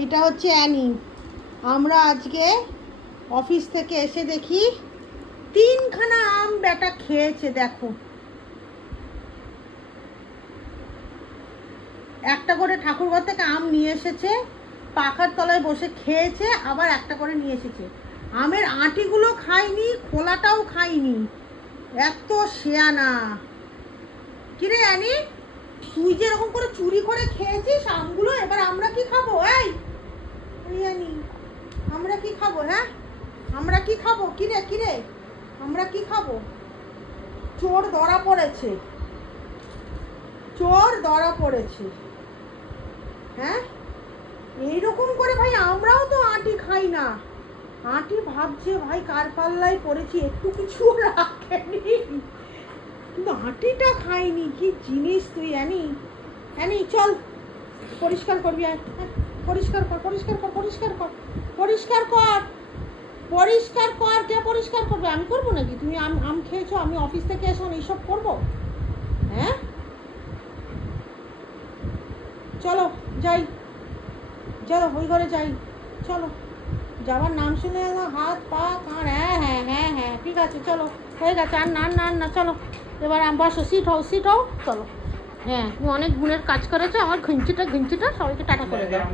এইটা হচ্ছে অ্যানি। আমরা আজকে অফিস থেকে এসে দেখি 3খানা আম বেটা খেয়েছে। দেখো, একটা করে ঠাকুরঘর থেকে আম নিয়ে এসেছে, পাখার তলায় বসে খেয়েছে, আবার একটা করে নিয়ে এসেছে। আমের আঁটিগুলো খায়নি, খোলাটাও খায়নি। এত শেয়ানা। কিরে অ্যানি, তুই যে এরকম করে চুরি করে খেয়েছিস আমগুলো, এবার আমরা কি খাবো? এই অ্যানি, আমরা কি খাবো? হ্যাঁ, আমরা কি খাবো? কিরে কিরে, আমরা কি খাবো? চোর ধরা পড়েছে, চোর ধরা পড়েছে। হ্যাঁ, এইরকম করে ভাই আমরাও তো আঁটি খাই না। আঁটি ভাবছে ভাই কার পাল্লায় পড়েছি, একটু কিছু রাখেনি, কিন্তু আঁটিটা খাইনি। কি জিনিস তুই অ্যানি! অ্যানি চল, পরিষ্কার করবি। পরিষ্কার কর, পরিষ্কার কর, পরিষ্কার কর, পরিষ্কার কর, পরিষ্কার কর। কে পরিষ্কার করবে? আমি করবো নাকি? তুমি আম খেয়েছো, আমি অফিস থেকে এসো এইসব করবো? হ্যাঁ, চলো যাই, চলো ওই ঘরে যাই, চলো। যাওয়ার নাম শুনে হাত পা কাঁড়। হ্যাঁ হ্যাঁ হ্যাঁ হ্যাঁ, ঠিক আছে, চলো, হয়ে গেছে। আর না, চলো এবার বসো, সিট হও, চলো। হ্যাঁ, তুমি অনেক গুণের কাজ করেছো। আমার ঘুঞ্চিটা সবাইকে টাটা করে দাও।